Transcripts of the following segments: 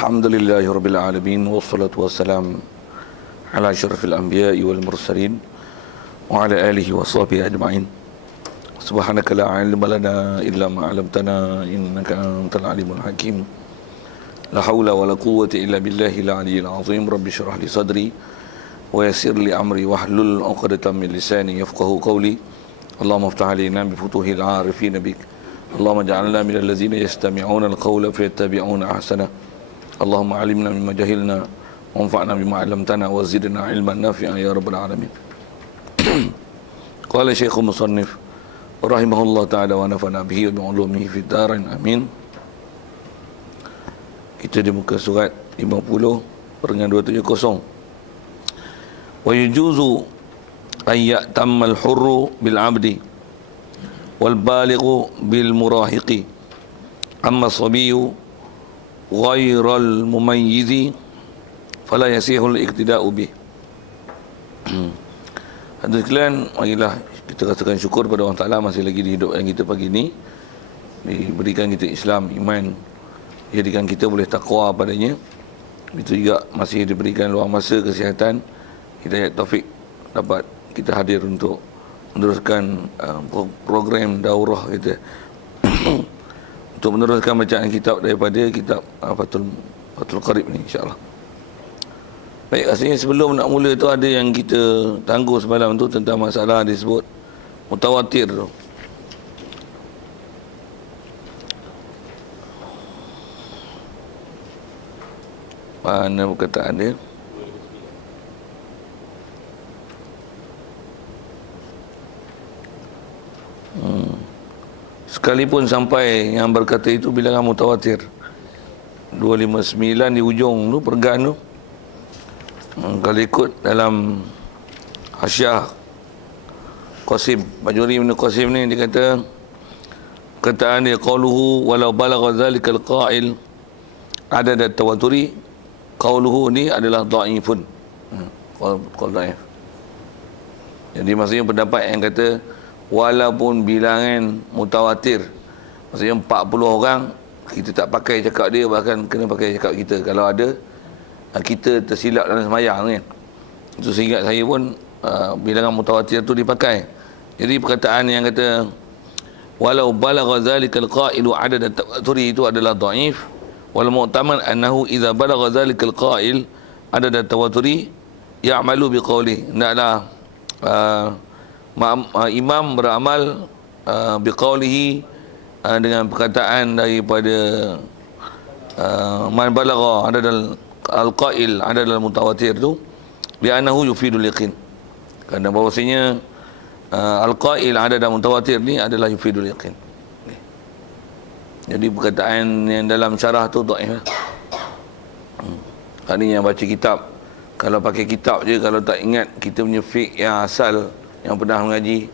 Alhamdulillahirabbil alamin wassalatu wassalam ala asyrafil anbiya'i wal mursalin wa ala alihi washabihi ajma'in. Subhanaka la ilma lana illa ma 'allamtana innaka antal alimul hakim. La haula wala quwwata illa billahil aliyyil azim. Rabbi shrah li sadri wa yassir li amri wahlul 'uqdatam min lisani yafqahu qawli. Allahumma iftah 'alaina bi futuhil 'arifin bik. Allahumma ij'alna minal ladzina yastami'una al-qawla fayattabi'una ahsana. Allahumma alimna mimma jahilna wanfa'na bima 'allamtana wa zidna ilman nafi'an ya rabbal alamin. Qala Syekhul Musannif rahimahullah ta'ala wa nafa'na bihi wa bi'ulumihi fid dharain amin. Kita di muka surat 50 perengan 270. Wa yujuzu an ya'tammal hurru bil 'abdi wal balighu bil murahiqi amma sabiyyu ghairal mumayyizi fala yasihul iktida'u bih. Hadirin sekalian, marilah kita rasakan syukur pada Allah Ta'ala masih lagi dihidupkan kita pagi ini, diberikan kita Islam, iman, jadikan kita boleh takwa padanya. Itu juga masih diberikan luang masa, kesihatan, hidayat taufik dapat kita hadir untuk meneruskan program daurah kita untuk meneruskan bacaan kitab daripada kitab Fathul Qarib ni, insyaAllah. Baik, rasanya sebelum nak mula tu ada yang kita tangguh semalam tu tentang masalah disebut mutawatir tu. Mana perkataan dia? Sekalipun sampai yang berkata itu bilangan mutawatir 259 di ujung tu pergan tu, kalau ikut dalam Hasyiah Qasim, Bajuri bin Qasim ni, dia kata perkataan dia qauluhu walau balagha zalikal qa'il adad at-tawaturi, qauluhu ni adalah dhaifun, qaul dhaif. Jadi maksudnya pendapat yang kata walaupun bilangan mutawatir, maksudnya 40 orang, kita tak pakai cakap dia, bahkan kena pakai cakap kita kalau ada kita tersilap dalam semayang kan. Itu seingat saya pun bilangan mutawatir tu dipakai. Jadi perkataan yang kata walau balagha zalikal qailu adad at-tawaturi itu adalah dhaif, wal mu'taman annahu idza balagha zalikal qail adad at-tawaturi ya'malu biqauli. Hendaklah imam beramal biqaulihi, dengan perkataan daripada man balagha adad al-qail adad al-mutawatir tu, li'annahu yufidul yaqin, kerana bahawasanya al-qail adad al-mutawatir ni adalah yufidul yaqin. Jadi perkataan yang dalam syarah tu dhaif. Tadi yang baca kitab, kalau pakai kitab je, kalau tak ingat kita punya fiqh yang asal yang pernah mengaji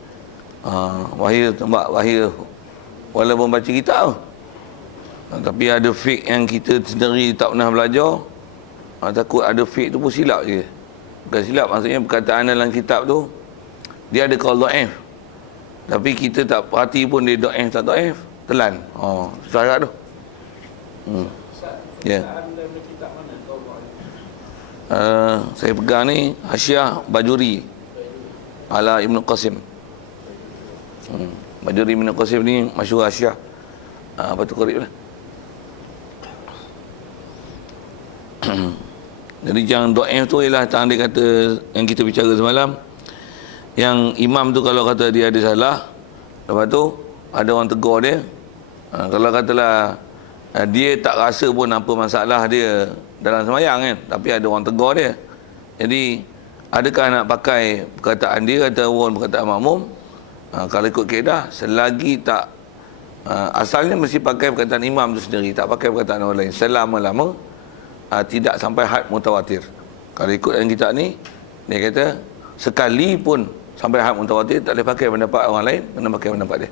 wahir tambah wahir walaupun baca kitab, tapi ada fiqh yang kita sendiri tak pernah belajar, takut ada fiqh tu pun silap je. Bukan silap, maksudnya perkataan dalam kitab tu dia ada qaul dhaif, tapi kita tak perhati pun dia dhaif tak dhaif, telan syarat tu. Ya. Saya pegang ni Hasyiah Bajuri ala Ibn Qasim. Bajuri Ibn Qasim ni masyhur Hasyiah Fathul Qarib lah. Jadi yang dhaif tu ialah tang dia kata yang kita bicara semalam, yang imam tu kalau kata dia ada salah, lepas tu ada orang tegur dia, kalau katalah dia tak rasa pun apa masalah dia dalam sembahyang kan, tapi ada orang tegur dia, jadi adakah nak pakai perkataan dia ataupun perkataan makmum? Kalau ikut kaedah, selagi tak asalnya mesti pakai perkataan imam tu sendiri, tak pakai perkataan orang lain selama-lama tidak sampai had mutawatir. Kalau ikut yang kita ni, dia kata sekalipun sampai had mutawatir tak boleh pakai pendapat orang lain, kena pakai pendapat dia.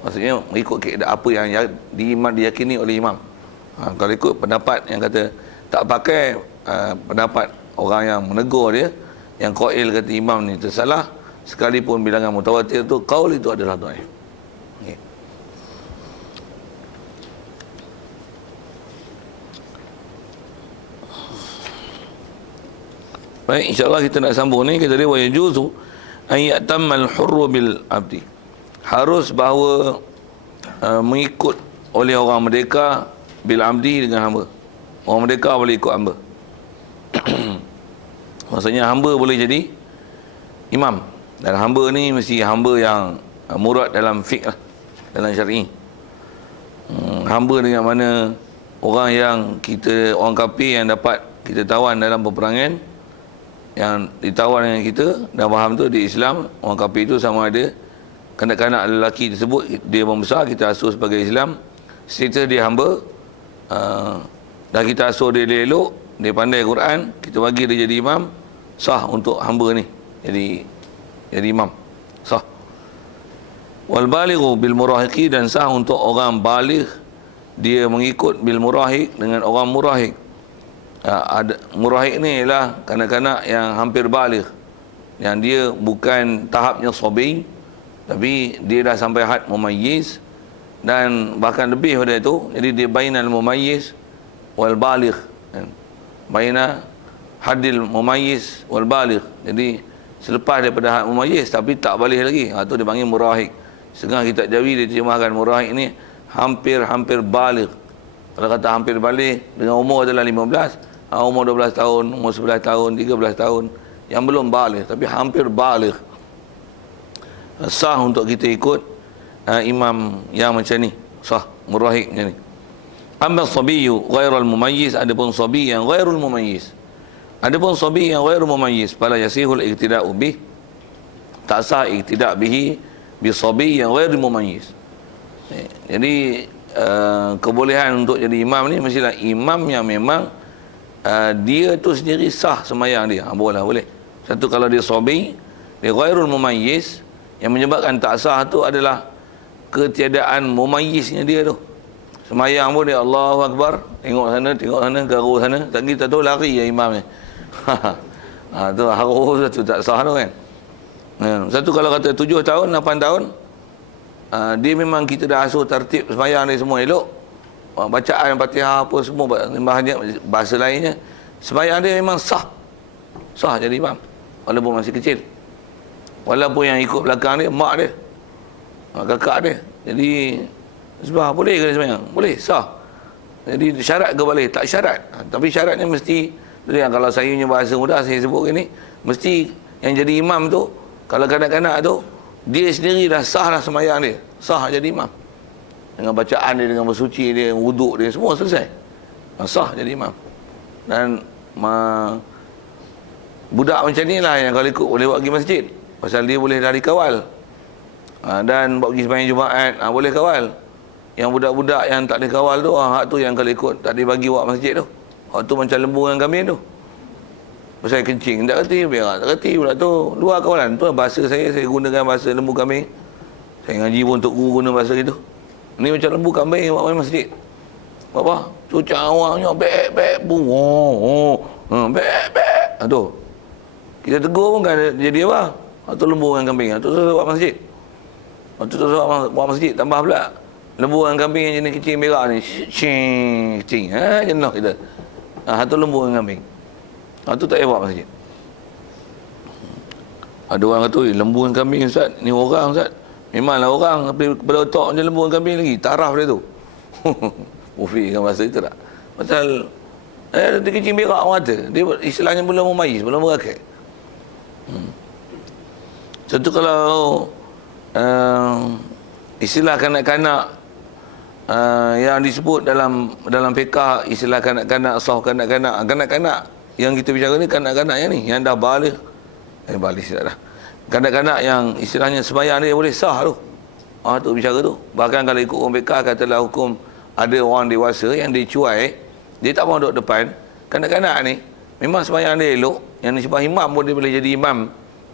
Maksudnya mengikut kaedah apa yang diyakini oleh imam. Kalau ikut pendapat yang kata tak pakai pendapat orang yang menegur dia, yang qail kata imam ni tersalah, sekalipun bilangan mutawatir tu, qaul itu adalah dhaif. Okay. Baik, insya-Allah kita nak sambung ni. Kita dia wa yajuzu an ya'tammal hurru bil abdi. Harus bahawa mengikut oleh orang merdeka bil abdi dengan hamba. Orang merdeka boleh ikut hamba. Maksudnya hamba boleh jadi imam. Dan hamba ni mesti hamba yang murad dalam fiqh lah, dalam syar'i. Hamba dengan mana orang yang orang kafir yang dapat kita tawan dalam peperangan, yang ditawan dengan kita dan faham tu di Islam, orang kafir itu sama ada kanak-kanak lelaki tersebut dia membesar, kita asuh sebagai Islam, status dia hamba, dah kita asuh dia elok, dia pandai Quran, kita bagi dia jadi imam, sah untuk hamba ni jadi imam, sah. Wal balighu bil murahiqi, dan sah untuk orang baligh dia mengikut bil murahiq dengan orang murahiq. Murahiq ni ialah kanak-kanak yang hampir baligh, yang dia bukan tahapnya sabi, tapi dia dah sampai had mumayyiz dan bahkan lebih daripada itu. Jadi dia bainal mumayyiz wal baligh, baina hadil mumayyiz wal baligh. Jadi selepas daripada had mumayyiz tapi tak baligh lagi, tu dia panggil murahiq. Setengah kitab Jawi dia terjemahkan murahiq ni hampir baligh. Kalau kata hampir baligh dengan umur adalah 15, umur 12 tahun, umur 11 tahun, 13 tahun, yang belum baligh tapi hampir baligh, sah untuk kita ikut imam yang macam ni, sah murahiq macam ni. Amma sabiyyu ghairul mumayyiz, adapun sabi yang ghairul mumayyiz, adapun sabi yang ghairul mumayyiz, fala yasihul iqtida'u bih, tak sah iqtida' bihi bi sabi yang ghairul mumayyiz. Jadi kebolehan untuk jadi imam ni mestilah imam yang memang dia tu sendiri sah sembahyang dia, boleh. Satu, kalau dia sabi, dia ghairul mumayyiz, yang menyebabkan tak sah tu adalah ketiadaan mumayyiznya dia tu. Sembahyang pun dia Allahu Akbar, tengok sana, garu sana, tak kita tahu lari ya imam ni. Tu harus tu tak sah tu kan. Satu, kalau kata 7 tahun, 8 tahun, dia memang kita dah asuh tertib sembahyang dia semua elok, bacaan Fatihah apa semua, bahasa lainnya, sembahyang dia memang sah jadi imam walaupun masih kecil, walaupun yang ikut belakang dia mak dia, kakak dia. Jadi sebab boleh ke sembahyang? Boleh, sah. Jadi syarat ke boleh? Tak syarat. Tapi syaratnya mesti, kalau saya punya bahasa mudah saya sebut ni, mesti yang jadi imam tu, kalau kanak-kanak tu dia sendiri dah sah lah sembahyang dia, sah jadi imam dengan bacaan dia, dengan bersuci dia, wuduk dia, semua selesai, sah jadi imam. Dan budak macam ni lah yang kalau ikut boleh buat pergi masjid, pasal dia boleh dari kawal, dan buat pergi sembahyang Jumaat, boleh kawal. Yang budak-budak yang tak ada kawal tu, hak tu yang kalau ikut tak dibagi buat masjid tu, hak tu macam lembu dengan kambing tu, pasal kencing tak kerti, berak tak kerti pula tu, luar kawalan tu. Bahasa saya gunakan bahasa lembu kambing. Saya ngaji pun untuk guru guna bahasa gitu. Ni macam lembu kambing buat main masjid. Apa? Cucak awaknya bek bung. Bek. Tu. Kita tegur pun kan jadi apa? Tu lembu dengan kambing. Tu susah buat masjid. Tu susah buat masjid, tambah pula lembu dengan kambing yang jenis kecil berak ni. Kecing. Jenuh kita. Tu lembu dengan kambing. Tu tak payah buat masjid. Ada orang kata, lembu dengan kambing Ustaz, ni orang Ustaz. Memanglah orang, tapi kepala otak macam lembu dengan kambing lagi, taraf dia tu. Mufi kan bahasa itu tak? Pasal dia kecing berak orang kata, dia istilahnya belum mumayyiz, belum berakhir. Contoh kalau istilah kanak-kanak yang disebut dalam fiqh, istilah kanak-kanak, sah kanak-kanak yang kita bicara ni, kanak-kanak yang ni yang dah baligh, baligh sudah dah, kanak-kanak yang istilahnya sembahyang dia boleh sah tu, tu bicara tu. Bahkan kalau ikut orang fiqh katalah hukum, ada orang dewasa yang dicuai, dia tak mau duduk depan, kanak-kanak ni memang sembahyang dia elok, yang disebut imam pun dia boleh jadi imam,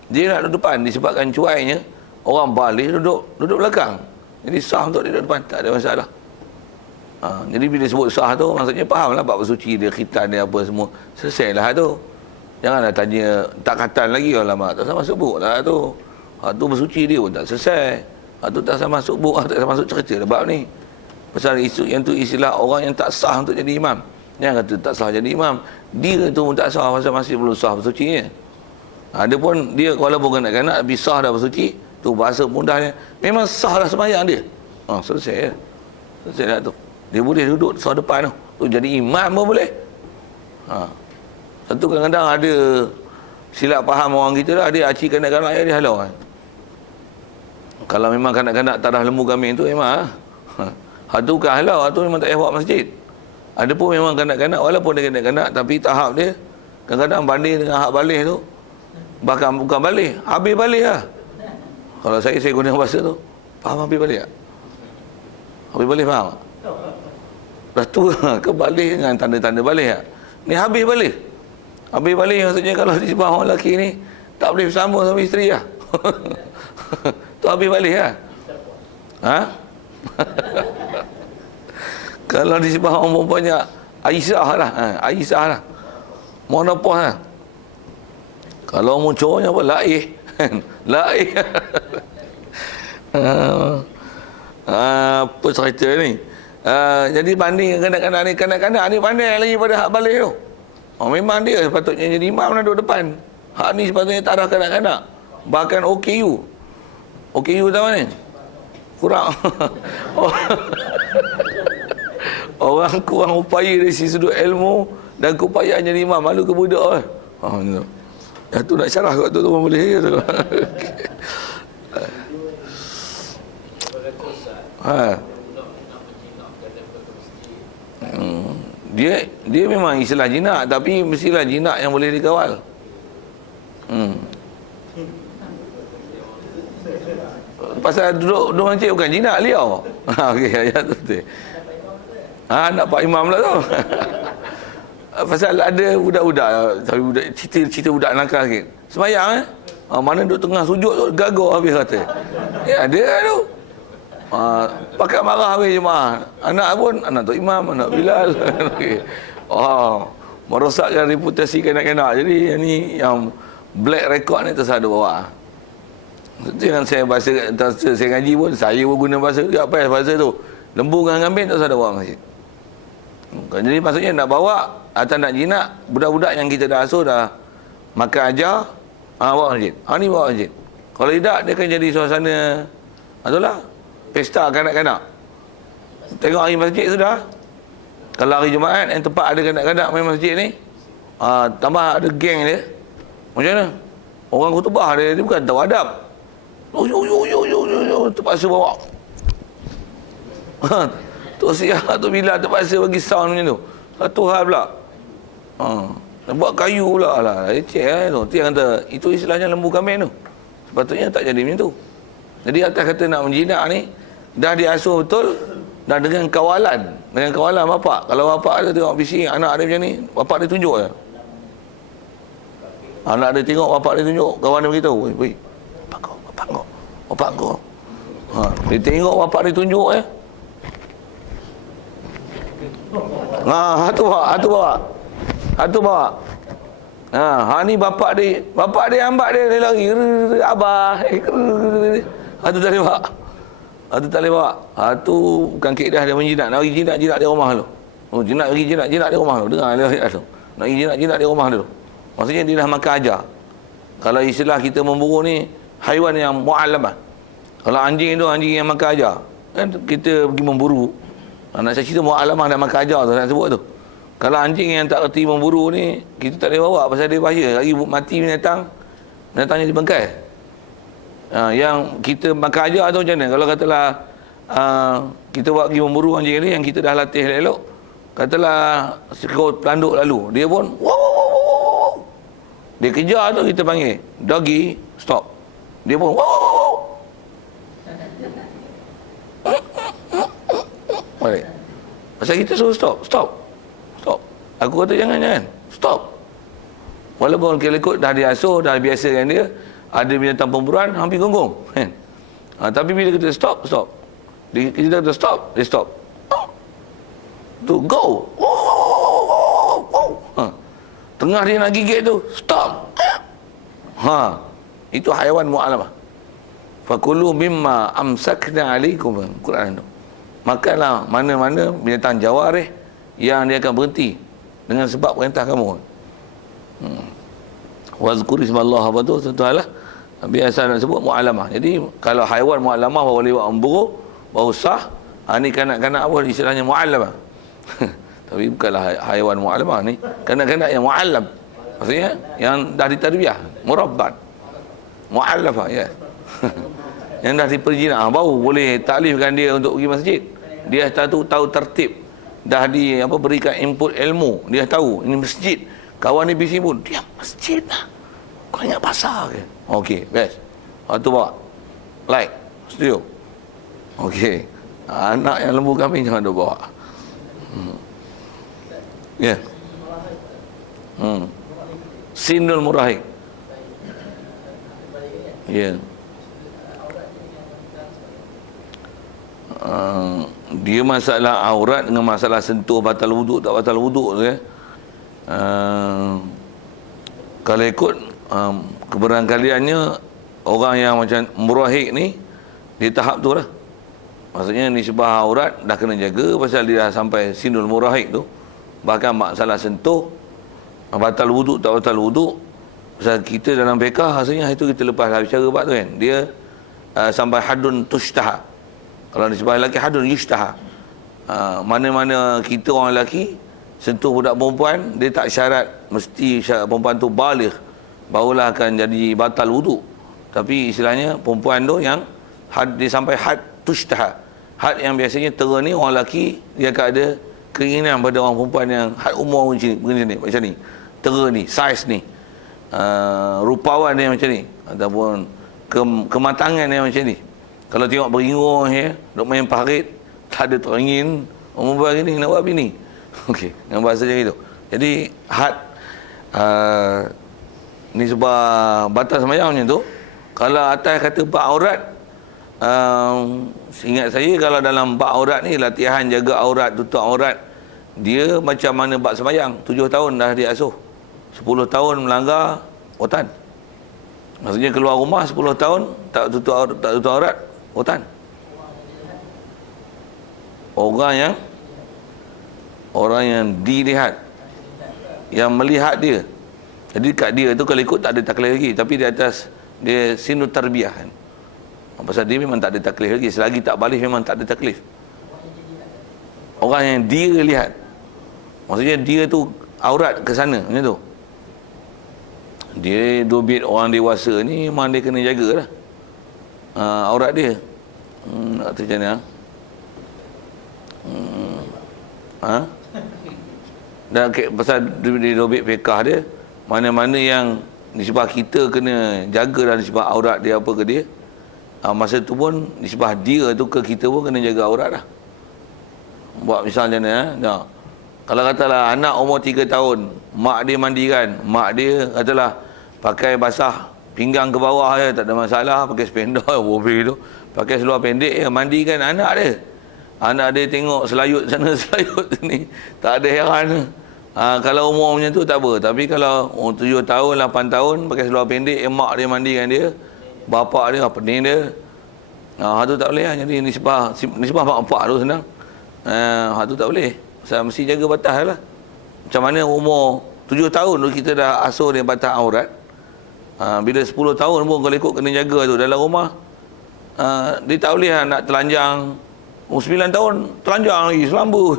dia nak duduk depan, disebabkan cuainya orang baligh duduk belakang, jadi sah untuk dia duduk depan, tak ada masalah. Jadi bila sebut sah tu, maksudnya fahamlah bab bersuci dia, khitan dia, apa semua, selesailah tu. Janganlah tanya tak lagi ulama, tak sama masuk lah tu. Tu bersuci dia pun tak selesai. Tu tak sama masuk tak sama masuk cerita bab ni. Pasal isu yang tu istilah orang yang tak sah untuk jadi imam. Jangan kata tak sah jadi imam. Dia tu tak sah pasal masih belum sah bersuci. Ada pun dia walaupun kanak-kanak tapi sah dah bersuci, tu bahasa mudahnya memang sah dah sembahyang dia. Selesai. Selesai dah tu. Dia boleh duduk sah depan tu. Tu jadi imam pun boleh. Satu kadang-kadang ada silap faham orang kita dah, dia acik kanak-kanak dia halau kan. Kalau memang kanak-kanak tarah lembu kambing tu memang tu bukan halau, tu memang tak payah bawa masjid. Ada pun memang kanak-kanak, walaupun dia kanak-kanak, tapi tahap dia kadang-kadang banding dengan hak balik tu, bahkan bukan balik, habis balik lah. Kalau saya guna bahasa tu, faham habis balik tak? Habis balik faham tak? Dah tu ke balik dengan tanda-tanda balik tak? Ni habis balik. Habis balik maksudnya kalau di sebelah orang lelaki ni tak boleh bersama sama isteri lah. Tu habis balik lah. Kalau di sebelah orang perempuannya Aisyah lah, Aisyah lah, monopos lah. Kalau mu cowoknya apa? Laih. Laih. Apa cerita ni? Jadi banding kanak-kanak ni pandai lagi pada hak balik tu. Memang dia sepatutnya jadi imam nak duduk depan. Hak ni sepatutnya tak arah kanak-kanak. Bahkan OKU. OKU tahu ni? Kurang. Orang kurang upaya dari sudut ilmu dan keupayaan jadi imam. Malu ke budak ya tu nak syarah kat tu pun boleh. Dia memang istilah jinak, tapi mestilah jinak yang boleh dikawal. Pasal duduk masjid bukan jinak liau. Okey, ayat tu betul. Nak Pak Imam lah tu. Pasal ada budak-budak, tapi budak cerita budak nakal sikit. Sembayang mana duduk tengah sujud tu gagau habis kata. Ya ada tu. Pakat marah habis jemaah. Anak pun anak Tok Imam, anak Bilal. Okey. Merosakkan reputasi kanak-kanak. Jadi yang ni yang black record ni terus ada bawa. Itu yang saya bahasa saya ngaji pun saya pun guna bahasa juga apa bahasa tu. Lembu dengan kambing terus ada bawa masjid. Jadi maksudnya nak bawa atau nak jinak budak-budak yang kita dah asuh dah makan ajar, bawa masjid. Ni bawa masjid. Kalau tidak dia akan jadi suasana itulah pesta kanak-kanak. Tengok hari masjid sudah. Kalau hari Jumaat yang tempat ada kanak-kanak main masjid ni, tambah ada geng dia. Macam mana? Orang khutbah dia bukan tahu adab. Terpaksa bawa. Tok Siah tu bila terpaksa bagi sound macam tu. Satu hal pula. Buat kayu pula lah. Leceh tu. Dia kata itu istilahnya lembu kambing tu. Sepatutnya tak jadi macam tu. Jadi atas kata nak menjinak ni dah diasuh betul dan dengan kawalan. Dengan kawalan bapak. Kalau bapak ada tengok bising anak dia macam ni, bapak dia tunjuk je. Anak dia tengok bapak dia tunjuk, kawan dia beritahu, "Wei, bapak kau." Dia tengok bapak dia tunjuk je. Hatu bawa. Ni bapak dia ambat dia lari. Abah. Hatu tak boleh bawa. Hatu tak boleh bawa. Hatu bukan keedah dia menjinak. Nak pergi jinak dia rumah tu. Jinak pergi jinak dia rumah tu. Dengar dia tu. Nak pergi jinak dia rumah tu. Maksudnya dia dah makan ajar. Kalau istilah kita memburu ni haiwan yang mu'allamah. Kalau anjing tu anjing yang makan ajar. Kan kita pergi memburu. Nak saya cerita mu'allamah dan makan ajar tu nak sebut tu. Kalau anjing yang tak reti memburu ni, kita tak boleh bawa pasal dia bahaya. Lagi mati binatangnya dibengkai. Yang kita makan ajar tu macam mana? Kalau katalah kita buat pergi memburu anjing ni yang kita dah latih elok, katalah sekor pelanduk lalu, dia pun wow. Dia kejar tu kita panggil, doggy, stop. Dia pun wow. Balik. Pasal kita suruh stop. Aku kata jangan. Stop. Walaupun kelekut dah diasuh, dah biasa dengan dia, ada binatang pemburuan hampir gonggong. Kan? Tapi bila kita stop. Kita kata stop, dia stop. Tu go. Tengah dia nak gigit tu, stop. Itu haiwan mu'allamah. Fakulu mimma amsakna alaikum. Quran tu. Makanlah mana-mana binatang jawarih yang dia akan berhenti dengan sebab perintah kamu. Wazkuri ismallah apa tu? Tentulah biasa nak sebut mu'alamah. Jadi kalau haiwan mu'alamah baru lewat memburu, baru sah. Ni kanak-kanak apa istilahnya mu'alamah. Tapi bukanlah haiwan mu'alamah ni. Kanak-kanak yang mu'alam. Maksudnya yang dah ditarbiyah, murabbat. Mu'alafah, ya. Yang dah diperjinah, baru boleh taklifkan dia untuk pergi masjid. Dia tahu tertib. Dah berikan input ilmu. Dia tahu ini masjid. Kawan ni bising pun, dia masjid lah. Kau ingat pasar ke? Okey, best. Lepas tu bawa. Like, setuju? Okey. Anak yang lembu kambing jangan dia bawa. Ya. Sinul murahik. Ya. Dia masalah aurat dengan masalah sentuh batal wuduk tak batal wuduk tu ya. Kalau ikut keberangkaliannya orang yang macam murahik ni di tahap tu lah. Maksudnya nisbah aurat dah kena jaga pasal dia dah sampai sinul murahik tu. Bahkan masalah sentuh batal wuduk tak batal wuduk. Pasal kita dalam fiqah rasanya itu kita lepas lah bicara bab tu kan. Dia sampai hadun tushtaha. Kalau nisbah lelaki hadun yushtaha. Mana-mana kita orang lelaki sentuh budak perempuan, dia tak syarat mesti syarat perempuan tu baligh barulah akan jadi batal wuduk. Tapi istilahnya perempuan tu yang dia sampai had tushtaha. Had yang biasanya tera ni orang lelaki dia akan ada keinginan pada orang perempuan yang had umur macam ni. Tera ni, saiz ni. Rupawan dia macam ni ataupun kematangan dia macam ni. Kalau tengok beringung ya, duk main parit, tak ada teringin, umur begini nak buat bini. Okey, dengan bahasa macam itu. Jadi had ni sebab batas sembahyang macam tu. Kalau atas kata bab aurat, ingat saya kalau dalam bab aurat ni latihan jaga aurat, tutup aurat, dia macam mana bab sembahyang. 7 tahun dah diasuh. 10 tahun melanggar otan. Maksudnya keluar rumah 10 tahun tak tutup aurat otan. Orang yang dilihat, yang melihat dia. Jadi kat dia tu kalau ikut tak ada taklif lagi, tapi di atas dia sinu tarbiyah kan. Pasal dia memang tak ada taklif lagi, selagi tak balik memang tak ada taklif. Orang yang dia lihat, maksudnya dia tu aurat ke sana macam tu. Dia dobit orang dewasa ni memang dia kena jagalah aurat dia. Nak kata macam mana? Dan pasal dia dobit fiqah dia, mana-mana yang nisbah kita kena jaga dan nisbah aurat dia apa ke dia, masa tu pun nisbah dia tu ke kita pun kena jaga aurat lah. Buat misalnya ni kalau katalah anak umur 3 tahun, mak dia mandikan, mak dia katalah pakai basah pinggang ke bawah je, tak ada masalah, pakai spender boleh tu, pakai seluar pendek je, mandikan anak dia. Anak dia tengok selayut sana selayut sini, tak ada heran. Kalau umur macam tu tak apa, tapi kalau umur 7 tahun 8 tahun pakai seluar pendek, mak dia mandikan dia, bapak dia pening dia, tu tak boleh lah. Jadi nisbah bapak tu senang, tu tak boleh. Saya mesti jaga batas lah. Macam mana umur 7 tahun tu kita dah asuh dia batas aurat, bila 10 tahun pun kalau ikut kena jaga tu dalam rumah. Dia tak boleh lah nak telanjang. 9 tahun telanjang lagi selamba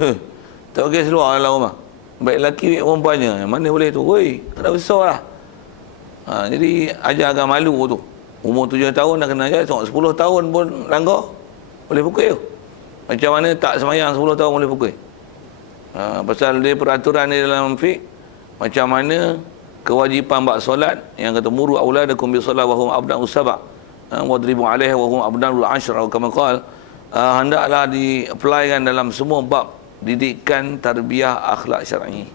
tak pakai seluar dalam rumah, baik lelaki baik perempuannya, mana boleh tu. Woi, dah besar lah. Jadi ajar agak malu tu. Umur 7 tahun dah kena ajar, 10 tahun pun langgar boleh pukul. Macam mana tak semayang 10 tahun boleh pukul. Pasal dia peraturan dia dalam fiqh, macam mana kewajipan bab solat yang kata muru auladakum bis solat wa hum abna'u sab'a wadribu 'alaiha wa hum abna'ul 'ashra kama qala. Hendaklah di-applykan dalam semua bab didikan tarbiyah akhlak syar'i.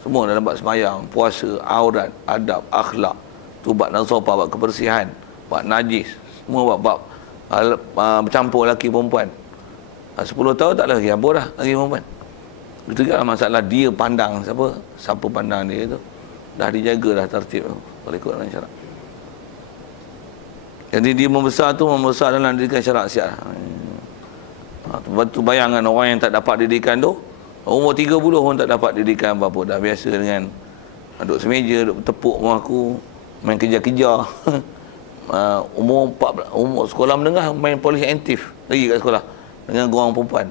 Semua dalam bab sembahyang, puasa, aurat, adab, akhlak, tu bab nazafah, bab kebersihan, bab najis, semua bab bercampur lelaki perempuan. 10 tahun tak lagi apa dah lagi perempuan. Itu juga masalah dia pandang siapa pandang dia tu. Dah dijaga dah tertib kalau ikut dalam syarak. Jadi dia membesar dalam didikan syarak sihat. Tu bayangkan orang yang tak dapat didikan tu, Umur 30 pun tak dapat didikan apa-apa. Dah biasa dengan duduk semeja, duduk tepuk rumah aku, main kejar-kejar. Umur 14, umur sekolah menengah main polis aktif lagi kat sekolah dengan gurang perempuan.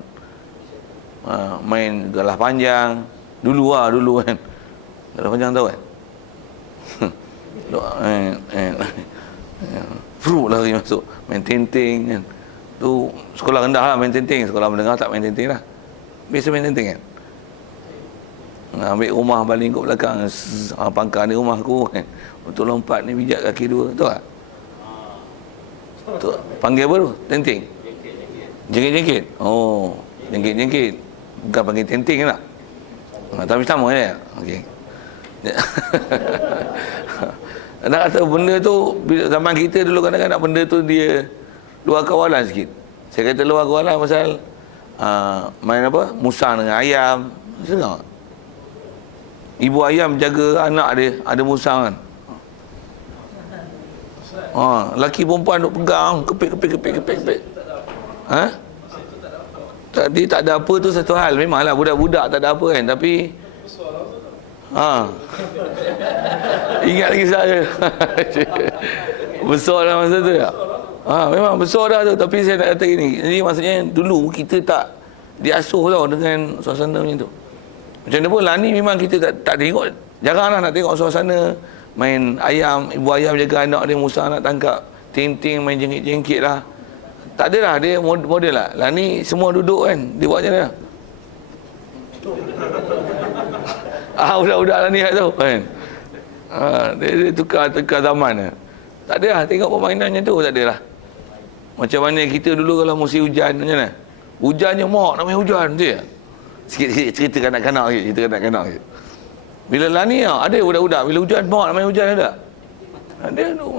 Main galah panjang dulu kan. Galah panjang tahu kan? Fru lari masuk main tenting kan. Tu sekolah rendah lah main tenting, sekolah menengah tak main tenting lah. Biasa main tenting kan. Ambil rumah baling kat belakang, pangkal ni rumah aku kan. Untuk lompat ni pijak kaki dua, tahu tak? Tu panggil apa tu? Tenting. Jengkit-jengkit. Oh, jengkit-jengkit. Bukan panggil tenting kan tak? Tapi sama je. Okey. Nak kata benda tu zaman kita dulu kadang-kadang benda tu dia luar kawalan sikit. Saya kata luar kawalan pasal main apa? Musang dengan ayam. Senang. Ibu ayam jaga anak dia, ada musang kan. Laki perempuan duk pegang, kepit. Tadi tak ada apa tu satu hal. Memanglah budak-budak tak ada apa kan, tapi ingat lagi saya. Besar dah masa tu ya. Memang besar dah tu, tapi saya nak kata gini. Jadi maksudnya dulu kita tak diasuh tau dengan suasana macam tu. Macam mana pun lah ni memang kita tak tengok, jaranglah nak tengok suasana main ayam, ibu ayam jaga anak dia, musang nak tangkap, ting-ting main jengkit-jengkit lah. Tak ada lah, dia model lah. Lah ni semua duduk kan, dia buat macam mana? Budak-budak lah ni tu kan. Dia tukar zaman lah. Tak ada lah, tengok permainan macam tu, tak ada lah. Macam mana kita dulu kalau musim hujan macam mana? Hujannya mak nak main hujan, betul tak? Sikit-sikit cerita kanak-kanak sikit. Bila lah ni ada budak-budak bila hujan mak nak main hujan ada? Ada tu.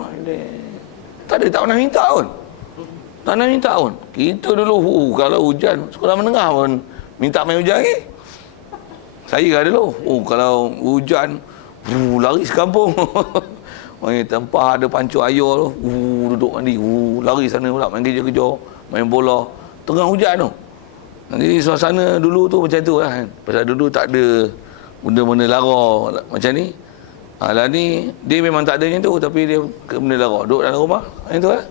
Tak ada, tak pernah minta pun. Tak pernah minta pun. Kita dulu kalau hujan sekolah menengah pun minta main hujan lagi. Saya dulu kalau hujan lari sekampung. Tempah ada pancuk air tu, duduk mandi, lari sana pula main kejar-kejar, main bola tengah hujan tu. Jadi suasana dulu tu macam tu lah kan. Pasal dulu tak ada benda-benda lara macam ni. Lah ni dia memang tak ada macam tu, tapi dia benda lara duduk dalam rumah macam tu lah.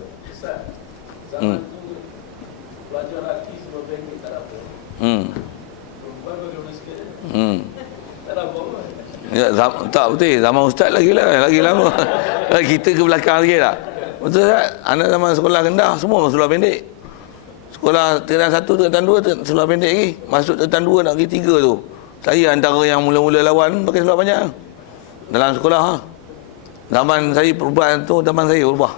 Pelajar lelaki sebab bengkel tak ada apa. Perempuan bagaimana sikit je. Tak ada apa-apa. Ya, tak betul. Zaman ustaz lagi lama. Kita ke belakang lagi tak? Betul tak? Anak zaman sekolah rendah semua seluar pendek. Sekolah tingkatan 1, tingkatan 2 seluar pendek lagi. Masuk tingkatan 2 nak pergi 3 tu. Saya antara yang mula-mula lawan pakai seluar panjang. Dalam sekolah Zaman saya perubahan tu, zaman saya berubah.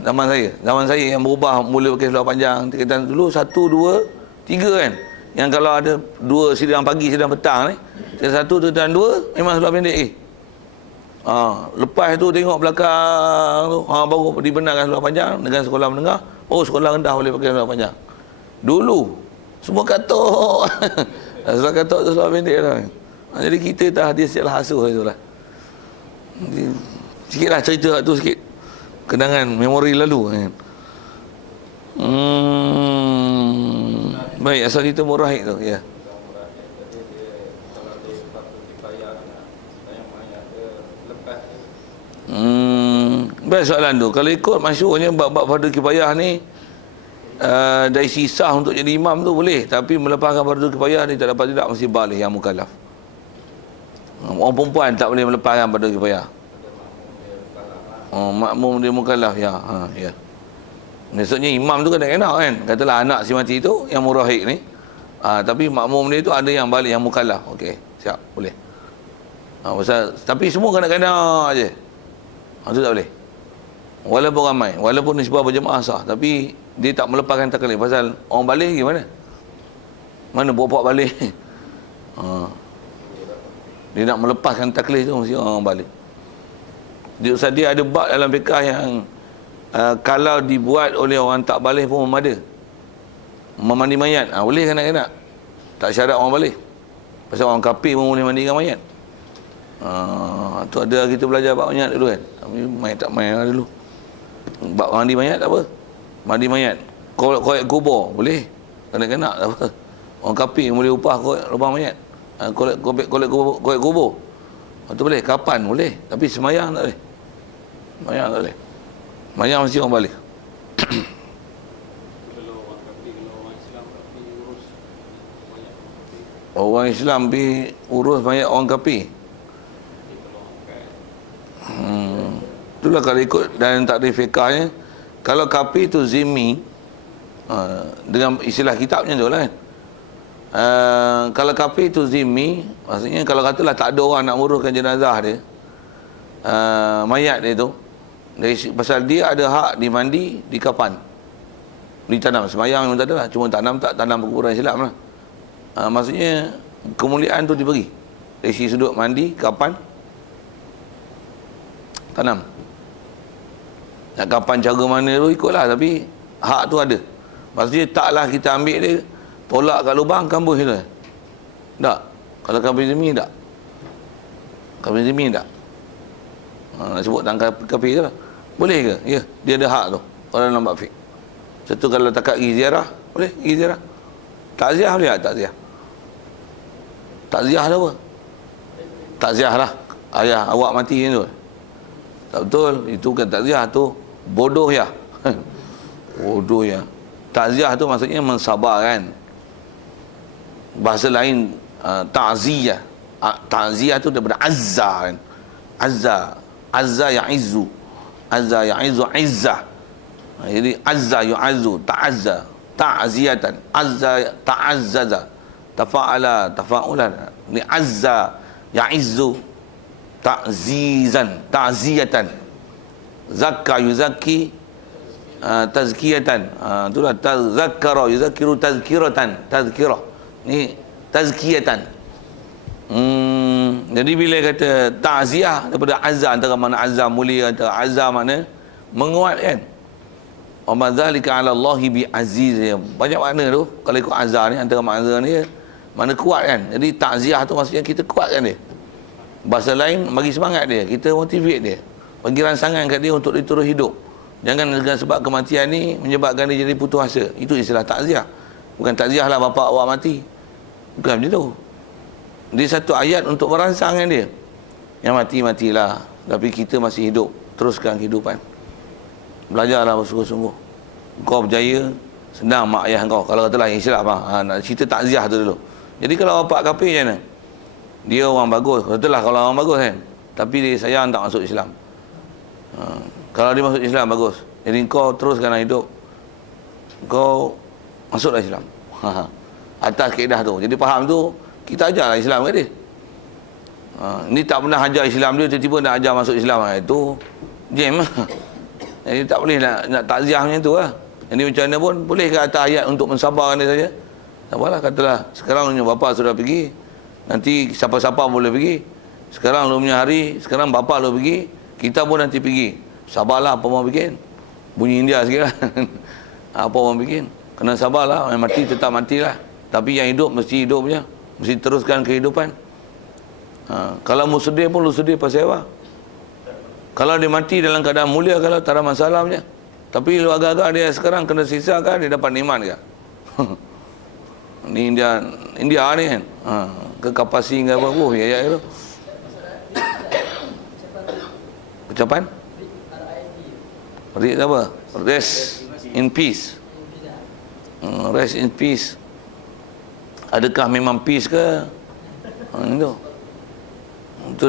Zaman saya yang berubah mula pakai seluar panjang. Tingkatan dulu 1, 2, 3 kan. Yang kalau ada 2 sidang pagi, sidang petang ni. Tingkatan 1, tingkatan 2 memang seluar pendek lagi. Lepas tu tengok belakang tu, baru dibenarkan seluar panjang dengan sekolah menengah. Sekolah rendah boleh pakai seluar panjang. Dulu semua katok. Seluar katok tu seluar pendek lah. Jadi kita dah dia siaplah asuh itulah. Sikitlah cerita tu sikit. Kenangan memori lalu kan. Baik, asal kita murahik tu ya. Baik soalan tu. Kalau ikut masyhurnya bab fardu kifayah ni dari sisah untuk jadi imam tu boleh, tapi melepaskan fardu kifayah ni tak dapat tidak mesti baligh yang mukallaf. Orang perempuan tak boleh melepaskan fardu kifayah. Makmum dia mukallaf ya. Ya. Maksudnya imam tu kena kan. Katalah anak si mati tu yang murahik ni. Tapi makmum dia tu ada yang baligh yang mukallaf. Okey, siap, boleh. Tapi semua kena aje. Itu tak boleh. Walaupun ramai, walaupun nisbah berjemaah sah, tapi dia tak melepaskan taklif. Pasal orang balik gimana? Mana bawa balik? Dia nak melepaskan taklif tu mesti orang balik. Dia ada bab dalam fiqah yang kalau dibuat oleh orang tak balik pun memada. Memandi mayat, boleh kena. Tak syarat orang balik. Pasal orang kafir pun boleh mandikan mayat. Tu ada kita belajar bab mayat dulu kan. Tapi mayat tak main lah dulu. Bab mandi mayat tak apa. Mandi mayat. Korek kubur boleh. Kena tak apa. Orang kafir boleh upah lubang mayat. Kolek kubur. Itu boleh. Kapan boleh. Tapi semayang tak boleh. Semayang tak boleh. Semayang mesti orang balik. Orang Islam pergi urus mayat orang kafir. Itulah kalau ikut dan takrif fiqahnya, kalau kafir tu zimmi, dengan istilah kitabnya tu lah kan. Kalau kafir tu zimmi, maksudnya kalau katalah tak ada orang nak uruskan jenazah dia, mayat dia tu, pasal dia ada hak dimandi, dikafan, ditanam. Semayang memang tak ada lah, cuma tanam perkuburan Islam lah. Maksudnya kemuliaan tu diberi dari sudut mandi, kapan, tanam. Nak kapan cara mana tu ikutlah, tapi hak tu ada. Maksudnya taklah kita ambil dia, tolak kat lubang, kampus tu. Tak. Kalau kafir zimmi tak. Kafir zimmi tak. Nak sebut tentang kafir tu lah. Boleh ke? Ya, dia ada hak tu. Orang dalam bab fiqh. Satu kalau takat pergi ziarah, boleh pergi ziarah. Takziah boleh tak? Takziah. Takziah tu apa? Takziah lah. Ayah awak mati macam tu. Tak betul. Itu bukan takziah tu. Bodoh ya. Bodoh ya. Takziah tu maksudnya mensabarkan. Bahasa lain ta'ziyah. Ta'ziyah tu daripada azza kan. Azza ya'izzu. Azza ya'izzu izzah. Jadi azza yu'azzu. Ta'azza. Ta'ziyatan. Azza ta'azzaza. Tafa'ala. Tafa'ulan. Ni azza ya'izzu. Ta'zizan. Ta'ziyatan. Zakka yuzakki. Tazkiyatan. Itulah tazakkara yuzakkiru tazkiratan. Tazkirah. Ni tazkiyatan. Jadi bila kata ta'ziyah daripada azza, antara mana azza mulia, antara azza mana menguatkan. Wa madzalika 'ala Allahi bi aziz. Banyak makna tu kalau ikut azza ni, antara makna ni mana kuat kan. Jadi ta'ziyah tu maksudnya kita kuatkan dia. Bahasa lain bagi semangat dia, kita motivate dia, bagi rangsangan kat dia untuk dia terus hidup. Jangan dengan sebab kematian ni menyebabkan dia jadi putus asa. Itu istilah takziah. Bukan takziah lah bapa awak mati. Bukan macam tu. Dia satu ayat untuk merangsangkan dia. Yang mati-matilah, tapi kita masih hidup. Teruskan kehidupan. Belajarlah bersungguh-sungguh. Kau berjaya, senang mak ayah kau. Kalau katalah Islam nak cerita takziah tu dulu. Jadi kalau bapak kafir macam mana? Dia orang bagus. Katalah kalau orang bagus kan. Tapi dia sayang tak masuk Islam. Kalau dia masuk Islam bagus. Jadi kau teruskanlah hidup. Kau masuklah Islam. Atas kaedah tu. Jadi faham tu, kita ajarlah Islam kat dia. Ni tak pernah ajar Islam dia, tiba-tiba nak ajar masuk Islam. Itu jam lah. Jadi tak boleh nak takziah macam tu lah. Jadi macam mana pun boleh ke atas ayat untuk mensabarkan dia saja. Sabarlah, katalah sekarang bapa sudah pergi, nanti siapa-siapa boleh pergi. Sekarang lu punya hari, sekarang bapa lu pergi, kita pun nanti pergi. Sabarlah, apa mau bikin. Bunyi India sikit lah. Apa mau bikin. Kena sabarlah, yang mati tetap matilah. Tapi yang hidup mesti hidup punya. Mesti teruskan kehidupan. Kalau mu sedih pun lu sedih pasal apa? Kalau dia mati dalam keadaan mulia, kalau tak ada masalah punya. Tapi lu agak-agak dia sekarang kena sisakan, dia dapat nikmat ke? Ni India ni kan. Ke kapasi ke apa pun ya tu. Ucapan? Read apa? Rest in peace. Rest in peace. Adakah memang peace ke? Itu. Itu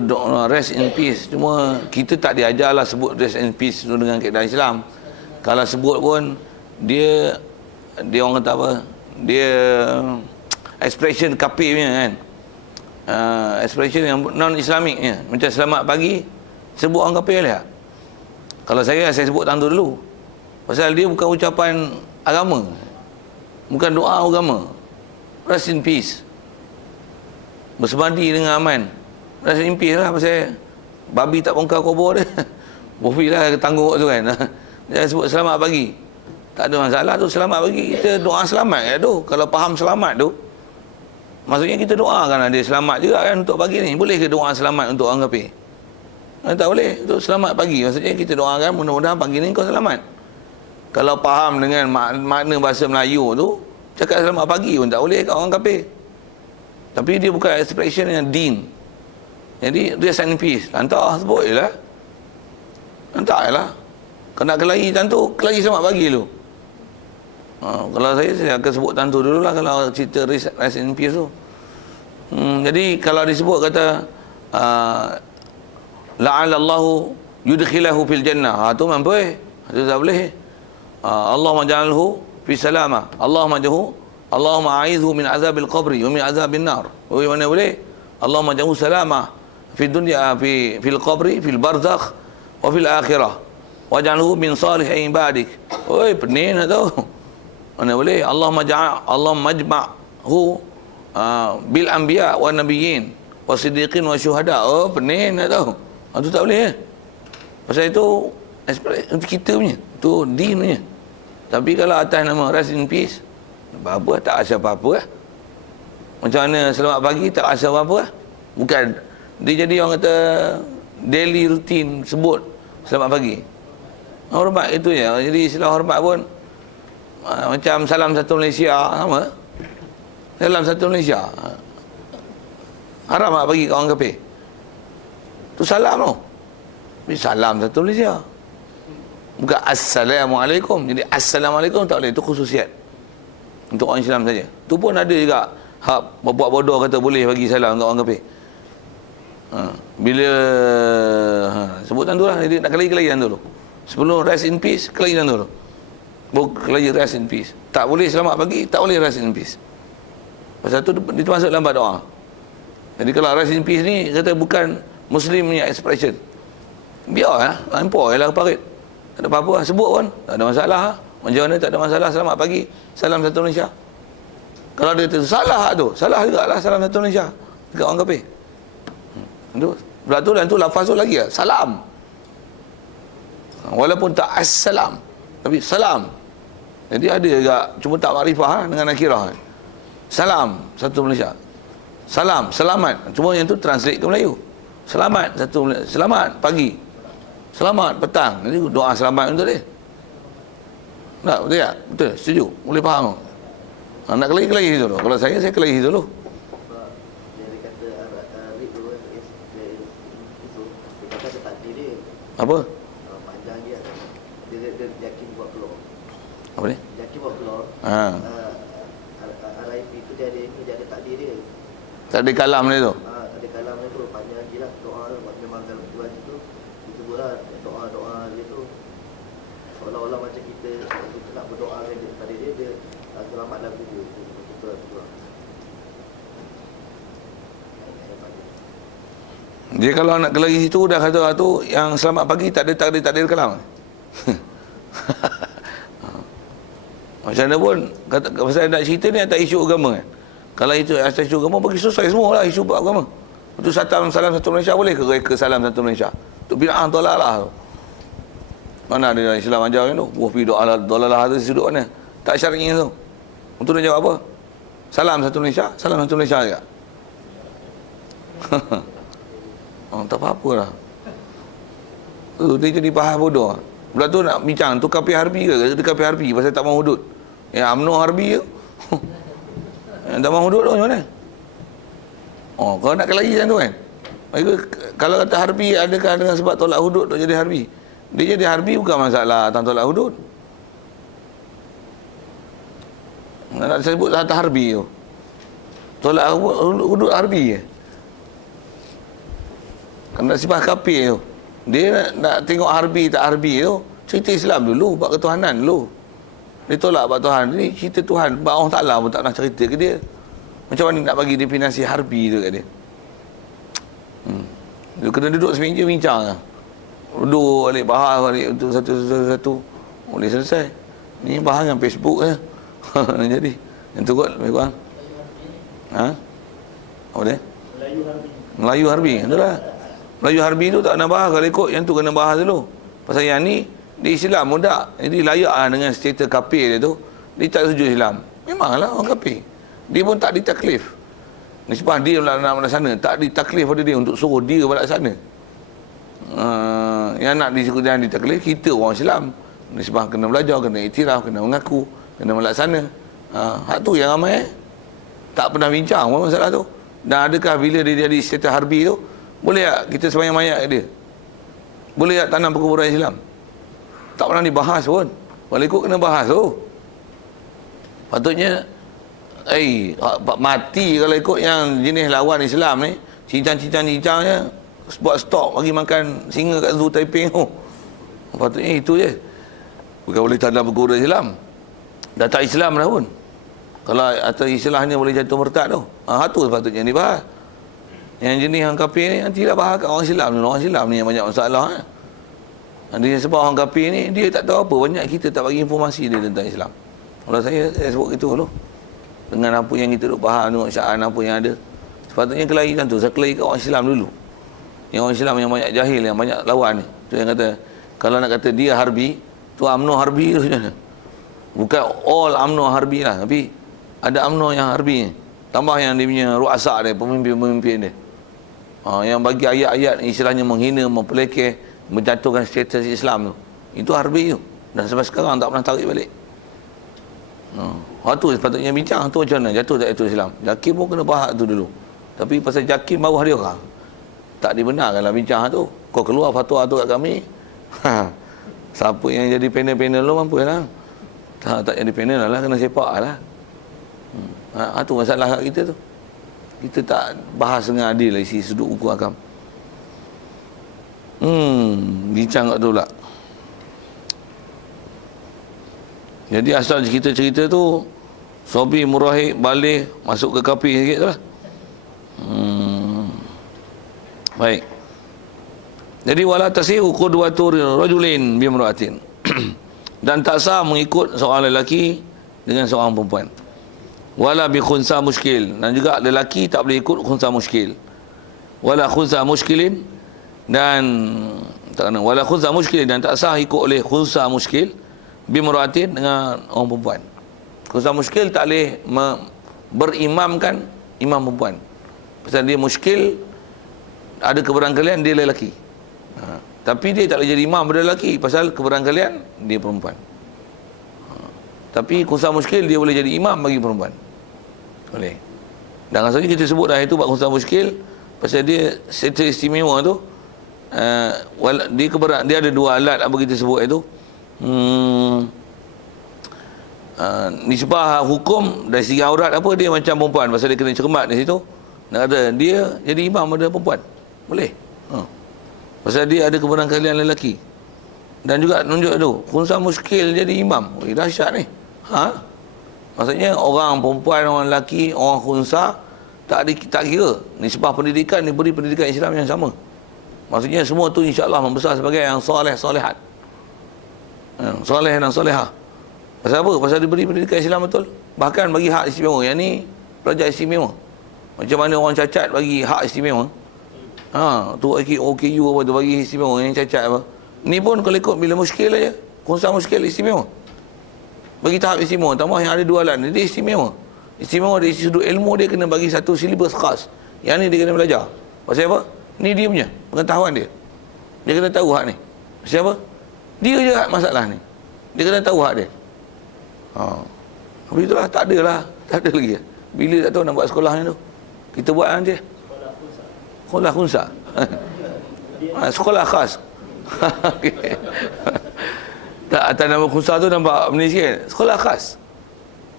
rest in peace. Cuma kita tak diajarlah sebut rest in peace tu dengan kaedah Islam. Kalau sebut pun dia orang kata apa? Dia expression kafirnya kan. Expression yang non-Islamiknya. Macam selamat pagi, sebut orang kafir lah. Kalau saya sebut tang tu dulu. Pasal dia bukan ucapan agama. Bukan doa agama. Rest in peace. Bersemadi dengan aman. Rest in peace lah, pasal babi tak bongkar kubur dia. Bofi lah tangguh tu kan. Dia sebut selamat pagi. Tak ada masalah tu, selamat pagi. Kita doa selamat kan tu. Kalau faham selamat tu, maksudnya kita doakan dia selamat juga kan untuk pagi ni. Boleh ke doa selamat untuk orang kafir? Tak boleh. Itu selamat pagi. Maksudnya kita doakan mudah-mudahan pagi ni kau selamat. Kalau faham dengan makna bahasa Melayu tu, Cakap selamat pagi pun tak boleh kat orang kafir. Tapi dia bukan expression yang din. Jadi rest in peace. Hantar sebut je lah. Hantar je lah. Kena kelahi tentu, kelahi selamat pagi dulu. Kalau saya akan sebut tentu dulu lah kalau cerita rest in peace tu. Jadi kalau disebut kata la'alallahu yudkhilahu fil jannah, tu mampu itu tak boleh. Allahumma ja'alhu fi salama, Allahumma a'idhu min azabil qabri wa min azabil nar. Mana boleh? Allahumma ja'alhu salama fi dunya, fil qabri, fil barzakh wa fil akhirah, waj'alhu min salih ibadik. Oi, pening nak tahu. Mana boleh? Allahumma majma'hu bil anbiya wa nabiyyin wa siddiqin wa syuhada. Oh, pening nak tahu. Itu tak boleh. Pasal itu untuk kita punya, tu din punya. Tapi kalau atas nama rest in peace, apa tak rasa apa-apa lah. Macam mana selamat pagi tak rasa apa-apa lah. Bukan dia jadi orang kata daily routine sebut selamat pagi. Hormat itu ya. Jadi istilah hormat pun macam salam satu Malaysia sama. Salam satu Malaysia. Haram tak bagi kat orang kafir. Tu salam tu. Salam satu Malaysia. Bukan Assalamualaikum. Jadi Assalamualaikum tak boleh. Itu khususiat untuk orang Islam saja. Tu pun ada juga hak buat bodoh kata boleh bagi salam kat orang kafir. Bila sebutan tu lah. Jadi nak kelahi-kelahian dulu. Sebelum rest in peace, kelahian dulu. Kelahi rest in peace. Tak boleh selamat pagi, tak boleh rest in peace. Pasal tu dia termasuk dalam doa. Jadi kalau rest in peace ni kata bukan Muslim punya expression. Biar lah, lampau je lah parit. Tak ada apa-apa lah, sebut pun tak ada masalah. Macam mana tak ada masalah, selamat pagi, salam satu Malaysia. Kalau dia tu salah tu, salah juga lah salam satu Malaysia dekat orang kafir. Itu sebab tu dan tu lafaz tu lagi lah, salam. Walaupun tak assalam, tapi salam. Jadi ada juga, cuma tak makrifah dengan nakirah. Salam satu Malaysia. Salam, selamat. Cuma yang tu translate ke Melayu. Selamat satu Malaysia. Selamat pagi. Selamat petang. Jadi doa selamat untuk dia. Tak, betul tak? Betul, setuju. Boleh faham. Nak kelahi-kelahi dulu. Kalau saya kelahi dulu. Dia kata Arif tu dia kata takdir dia. Apa? Panjang dia. Dia yakin buat keluar. Apa ni? Yakin buat keluar. Arif itu dia ada takdir dia. Tak ada kalam dia tu. Ada kalam dia tu panjang lagi lah. Doa memang kalau buat itu disebutlah doa dia tu seolah-olah macam kita nak berdoa kepada dia selamat lagu dia. Dia kalau nak kelahi situ dah kata tu yang selamat pagi tak ada takdir kalam. Macam mana pun kata pasal nak cerita ni atas isu agama kan. Kalau itu atas isu agama bagi selesai semua lah isu agama. Itu salam satu Malaysia boleh ke reka salam satu Malaysia? Tu bid'ah dolalah tu. Mana ada Islam ajar tu? Fi dolalah tu sudut mana? Tak syar'i tu. Untuk dia jawab apa? Salam satu Malaysia, salam satu Malaysia juga. Tak apa-apa lah. Dia jadi faham bodoh. Pula tu nak bincang tu kafir harbi ke? Dia kafir harbi pasal tak mahu hudud. Yang UMNO harbi ke? Yang tak mahu hudud tu macam mana? Kalau nak kelahi macam tu kan? Kalau kata harbi adakah dengan sebab tolak hudud tu jadi harbi? Dia jadi harbi bukan masalah tentang tolak hudud. Nak sebut kata harbi tu. Tolak hudud harbi je. Kena sifat kafir tu. Dia nak tengok harbi tak harbi tu, cerita Islam dulu, buat ketuhanan dulu. Dia tolak buat Tuhan. Ni cerita Tuhan, buat Allah Ta'ala pun tak nak cerita ke dia. Macam mana nak bagi definisi harbi tu kat dia? Dia kena duduk semeja bincang lah. Duduk balik, bahas balik untuk satu-satu. Boleh selesai. Ni bahas dengan Facebook je. Jadi, yang tu kot, lebih kurang. Apa dia? Melayu harbi. Itulah. Melayu harbi tu tak nak bahas. Kalau ikut yang tu kena bahas dulu. Pasal yang ni di Islam pun tak. Jadi layak lah dengan status kafir dia tu. Dia tak setuju Islam. Memanglah orang kafir. Dia pun tak ditaklif. Nisbah dia nak melaksana. Tak ditaklif pada dia untuk suruh dia melaksana. Yang nak disuruh jangan ditaklif, kita orang Islam. Nisbah kena belajar, kena iktiraf, kena mengaku, kena melaksana. Hak tu yang ramai tak pernah bincang pun masalah tu. Dan adakah bila dia jadi status harbi tu, boleh tak kita sembahyang mayat kat dia? Boleh tak tanam perkuburan Islam? Tak pernah dibahas pun. Kalau ikut kena bahas tu. Patutnya mati kalau ikut yang jenis lawan Islam ni, cincang-cincang-cincangnya buat stok bagi makan singa kat Zoo Taiping tu. Patutnya itu je. Bukan boleh tanam perkuburan Islam. Dah tak Islam dah pun. Kalau atas istilahnya boleh jatuh murtad tu. Tu sepatutnya dibahas. Yang jenis orang kafir ni nanti dah bahas kat orang Islam ni. Orang Islam ni yang banyak masalah. Dia sebab orang kafir ni dia tak tahu apa, banyak kita tak bagi informasi dia tentang Islam. Kalau saya sebut gitu dulu. Dengan apa yang kita duk faham, tengok sya'an apa yang ada. Sepatutnya kelahiran tu, saya kelahi kat orang Islam dulu. Yang orang Islam yang banyak jahil, yang banyak lawan ni. Tu yang kata, kalau nak kata dia harbi, tu UMNO harbi tu macam mana? Bukan all UMNO harbi lah, tapi ada UMNO yang harbi ni. Tambah yang dia punya ru'asa dia, pemimpin-pemimpin dia. Yang bagi ayat-ayat istilahnya menghina, mempelekeh, menjatuhkan status Islam tu. Itu harbi tu. Dan sampai sekarang tak pernah tarik balik. Tu sepatutnya bincang tu macam mana jatuh tak jatuh Islam. Jakim pun kena bahas tu dulu. Tapi pasal Jakim bawah dia orang, tak dibenarkanlah bincang tu. Kau keluar fatwa tu kat kami. Siapa yang jadi panel-panel lu mampu lah. Tak jadi panel lah, kena sepak lah. Tu masalah kat kita tu. Kita tak bahas dengan adil isi sudut hukum akam. Bincang kat tu pula. Jadi asal cerita-cerita tu Sobi murahik balik masuk ke kapi sikit tu lah. Baik. Jadi wala tasihu qudwatu rajulin bi imra'atin. Dan tak sah mengikut seorang lelaki dengan seorang perempuan. Wala bi khunsa muskil, dan juga lelaki tak boleh ikut khunsa muskil. Wala khunsa muskilin, dan tak kena wala khunsa muskilin, dan tak sah ikut oleh khunsa muskil bi imra'atin dengan orang perempuan. Khunsa muskil tak boleh berimamkan imam perempuan. Pasal dia muskil, ada keberangkalian dia lelaki. Tapi dia tak boleh jadi imam pada lelaki pasal keberangkalian dia perempuan. Tapi khunsa muskil dia boleh jadi imam bagi perempuan. Boleh. Dan rasanya kita sebut dah itu bab khunsa muskil pasal dia secara istimewa tu, dia ada dua alat apa kita sebut itu. Nisbah hukum dari segi aurat apa dia macam perempuan pasal dia kena cermat di situ. Nak kata dia jadi imam pada perempuan. Boleh. Pasal dia ada keberangkalian lelaki. Dan juga tunjuk tu, khunsa muskil jadi imam. Dahsyat ni. Maksudnya orang perempuan, orang lelaki, orang khunsa tak kira. Nisbah pendidikan diberi pendidikan Islam yang sama. Maksudnya semua tu insya-Allah membesar sebagai yang soleh solehat. Soleh dan solehah. Pasal apa? Pasal diberi pendidikan Islam betul. Bahkan bagi hak istimewa. Yang ni pelajar istimewa. Macam mana orang cacat bagi hak istimewa. Tu OKU apa tu bagi istimewa yang cacat apa. Ni pun kalau ikut bila muskil aja. Khunsa muskil istimewa. Bagi tahap istimewa. Tambah yang ada dua alat ni, dia istimewa. Istimewa dari sudut ilmu dia kena bagi satu silibus khas. Yang ni dia kena belajar. Pasal apa? Ni dia punya pengetahuan dia. Dia kena tahu hak ni. Pasal apa? Dia je masalah ni. Dia kena tahu hak dia. Begitulah, tak ada lah. Tak ada lagi. Bila tak tahu nak buat sekolah ni tu. Kita buat nanti. Sekolah khunsa. Sekolah khas. Okay. Tak, atas nama khunsa tu nampak benda sikit. Sekolah khas.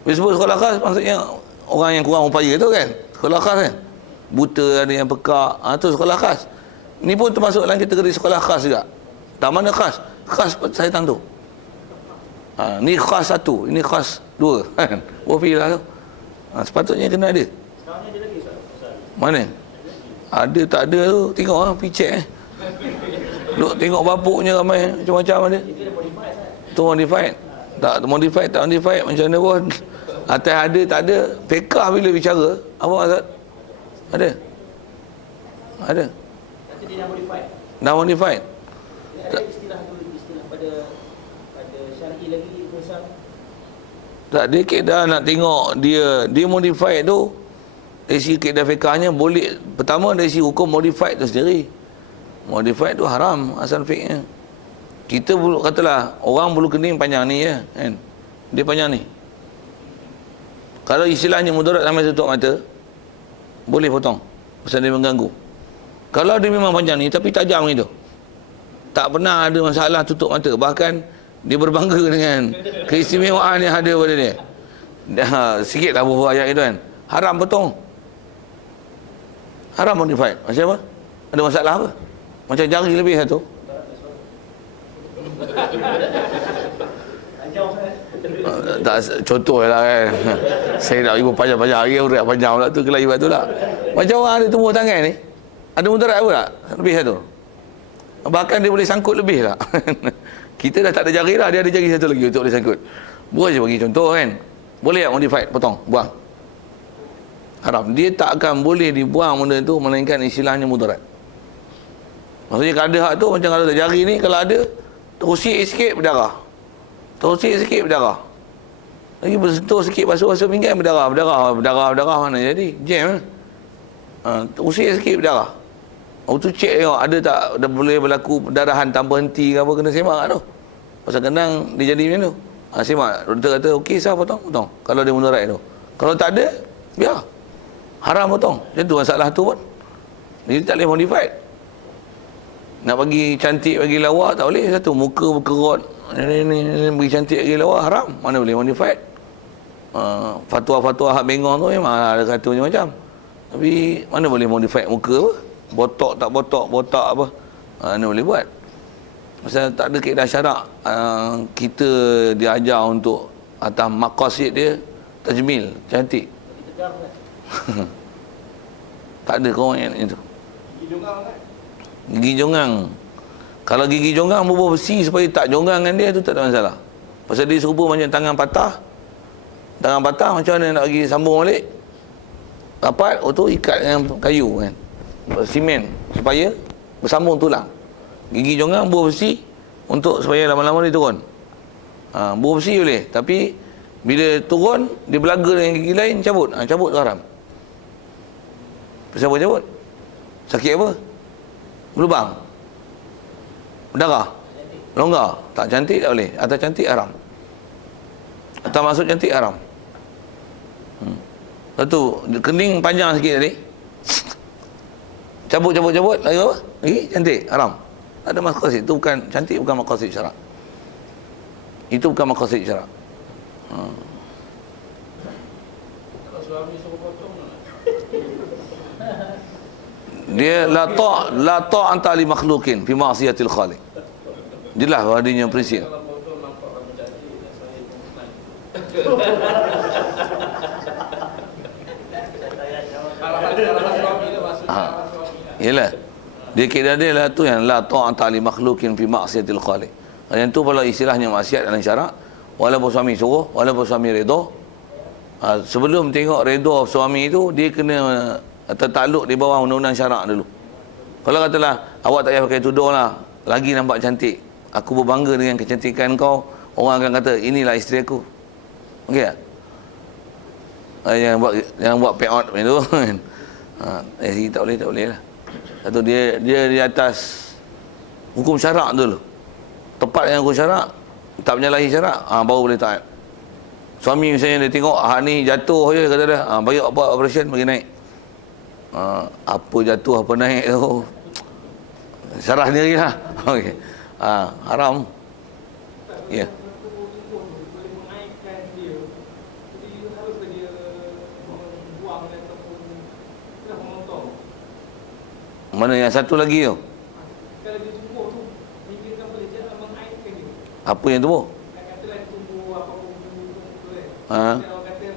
Bila sebut sekolah khas, maksudnya orang yang kurang upaya tu kan. Sekolah khas kan. Buta, ada yang pekak. Tu sekolah khas. Ni pun termasuk dalam kategori sekolah khas juga. Tak mana khas? Khas saya tahu tu. Ni khas satu, ini khas dua. Wafilah tu. Sepatutnya kena ada. Sekarang ni ada lagi Ustaz? Mana? Ada tak ada tu, tengok pergi check Duk tengok bapuknya ramai macam-macam ada. Tu modified. Tak modified, tak modified macam mana pun. Atas ada tak ada, fiqah bila bicara, apa maksud? Ada. Ada. Nanti dia dah modified. Dah modified. Ada istilah pada syar'i lagi Ustaz. Tak, dia kedah nak tengok dia modified tu dari segi kedah fiqahnya boleh. Pertama dari segi hukum modified tu sendiri. Modified tu haram asal fiqhnya. Kita bulu katalah orang bulu kening panjang ni ya kan. Dia panjang ni. Kalau istilahnya mudarat sampai tutup mata, boleh potong. Pasal dia mengganggu. Kalau dia memang panjang ni tapi tajam gitu, tak pernah ada masalah tutup mata. Bahkan dia berbangga dengan keistimewaan yang ada pada dia. Sikit lah buah ayat itu kan. Haram potong. Haram modified. Macam apa? Ada masalah apa? Macam jari lebih satu. Tak, contoh lah kan. Saya nak ibu panjang-panjang hari urat panjang pula tu kelahibat tu lah. Macam orang ada tumbuh tangan ni, ada mudarat apa tak? Lebih satu. Bahkan dia boleh sangkut lebih lah. Kita dah tak ada jari lah, dia ada jari satu lagi untuk boleh sangkut. Buat je bagi contoh kan. Boleh tak modified, potong, buang? Haram. Dia tak akan boleh dibuang benda tu melainkan istilahnya mudarat. Maksudnya kalau ada hak tu, macam kalau ada jari ni, kalau ada terusik sikit berdarah, terusik sikit berdarah, lagi bersentuh sikit basuh-basuh pinggan berdarah mana jadi jam terusik sikit berdarah. Tu cek tengok ada tak, dah boleh berlaku perdarahan tanpa henti ke apa, kena semak tu. Pasal kadang dia jadi macam tu. Semak, doktor kata okey sah potong. Kalau dia mudarat tu. Kalau tak ada, biar. Haram potong. Macam tu masalah tu pun. Dia tak boleh modified. Nak bagi cantik, bagi lawa tak boleh. Satu muka berkerut, ni bagi cantik, bagi lawa haram. Mana boleh modified. Fatwa-fatwa hak bengong tu memang ada kata macam-macam. Tapi mana boleh modified muka apa? Botok tak botok, botak apa, mana boleh buat. Pasal tak ada kaedah syarak. Kita diajar untuk atas maqasid dia tajmil, cantik. Tak ada kau yang itu. Gigi jongang. Kalau gigi jongang bubuh besi supaya tak jonggang dengan dia, tu tak ada masalah. Pasal dia serupa macam tangan patah. Tangan patah macam mana nak pergi sambung balik? Rapat, tu ikat dengan kayu kan, simen supaya bersambung tulang. Gigi jonggang buah besi untuk supaya lama-lama dia turun. Buah besi boleh, tapi bila turun dia belaga dengan gigi lain, cabut. Cabut tu haram. Pasal apa cabut? Sakit apa? Berlubang, berdarah, longgar. Tak cantik tak boleh. Atas cantik haram. Atas masuk cantik haram. Lepas tu kening panjang sikit tadi, cabut lagi apa? Lagi cantik, haram. Tak ada maqasid. Itu bukan cantik, bukan maqasid syarak. Itu bukan maqasid syarak. Kalau suami suruh potong dia la ta'anta li makhluqin fi ma'siyatil khaliq. Jelas adanya prinsip. kalau potong nampak rambut cantik dan saya pun Kalau suami tu maksudnya suami lah. Yalah. Dia kira dia lah tu yang la ta'ata li makhluqin fi ma'siyatil khaliq. Yang tu kalau istilahnya maksiat dalam syarak, walaupun suami suruh, walaupun suami redha, sebelum tengok redha suami itu, dia kena tertakluk di bawah undang-undang syarak dulu. Kalau katalah awak tak payah pakai tudung lah, lagi nampak cantik, aku berbangga dengan kecantikan kau, orang akan kata inilah isteri aku. Okey tak? Yang buat pay out macam tu kan. Tak boleh lah. Satu dia di atas hukum syarak dulu. Tepat dengan hukum syarak, tak menyalahi syarak, baru boleh taat. Suami misalnya dia tengok ni jatuh je, kata dia, bagi buat operation, bagi naik. Apa jatuh apa naik tu syarah sendirilah. Okey. Haram. Ya. Yeah. Mana yang satu lagi tu? Kalau dia tumbuh tu, fikirkan boleh jangan mengaitkan dia. Apa yang tumbuh? Katalah tumbuh apa-apa tu kan. Ha. Kalau kata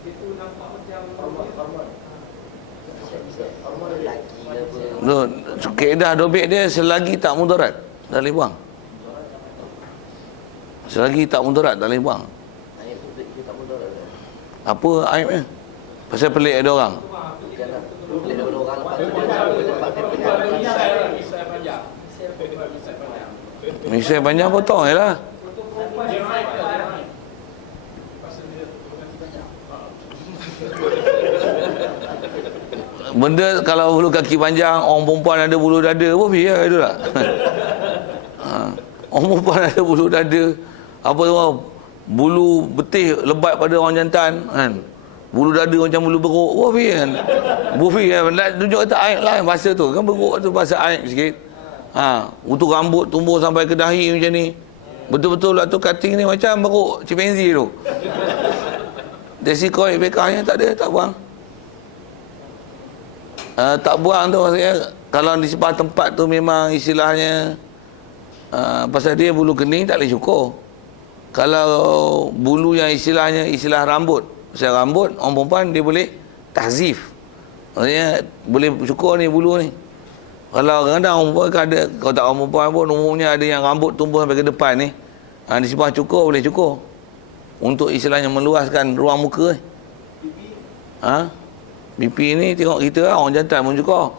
dia tu nampak macam hormon. Hormon lelaki ke apa? Kaedah dobek dia selagi tak mudarat, tak boleh buang. Selagi tak mudarat, tak boleh buang. Air putih dia tak mudarat. Apa aibnya? Pasal pelik ada orang. Bukanlah. Boleh ada orang lepas tu Misai panjang. Misai panjang potong je lah. Benda kalau bulu kaki panjang, orang perempuan ada bulu dada pun biar itu tak. Orang perempuan ada bulu dada, apa tu, bulu betih lebat pada orang jantan kan. Bulu dada macam bulu beruk. Bufi kan. Bufi kan. Nak tunjuk kata aib lah bahasa tu. Kan beruk tu bahasa aib sikit. Untuk rambut tumbuh sampai ke dahi macam ni. Betul-betul lah tu cutting ni macam beruk chimpanzee tu. Desikoi bekahnya tak ada, tak buang. Tak buang tu maksudnya kalau di sebuah tempat tu memang istilahnya pasal dia bulu kening tak boleh cukur. Kalau bulu yang istilahnya istilah rambut, pasal rambut orang perempuan dia boleh tahzif. Maksudnya boleh cukur ni bulu ni. Kalau kadang-kadang orang perempuan kan ada, kalau tak orang perempuan pun umumnya ada yang rambut tumbuh sampai ke depan ni. Di sebuah cukur boleh cukur. Untuk istilahnya meluaskan ruang muka ni. BP ni tengok kita lah, orang jantan pun cukur.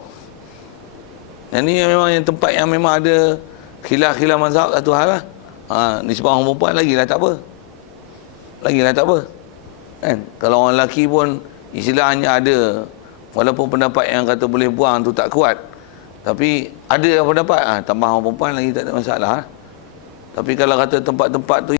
Yang ni memang yang tempat yang memang ada khilaf mazhab satu hal lah. Ni sebab orang perempuan lagilah tak apa. Lagilah tak apa. Kan? Kalau orang lelaki pun istilahnya ada, walaupun pendapat yang kata boleh buang tu tak kuat. Tapi ada yang pendapat tambah orang perempuan lagi tak ada masalah. Tapi kalau kata tempat-tempat tu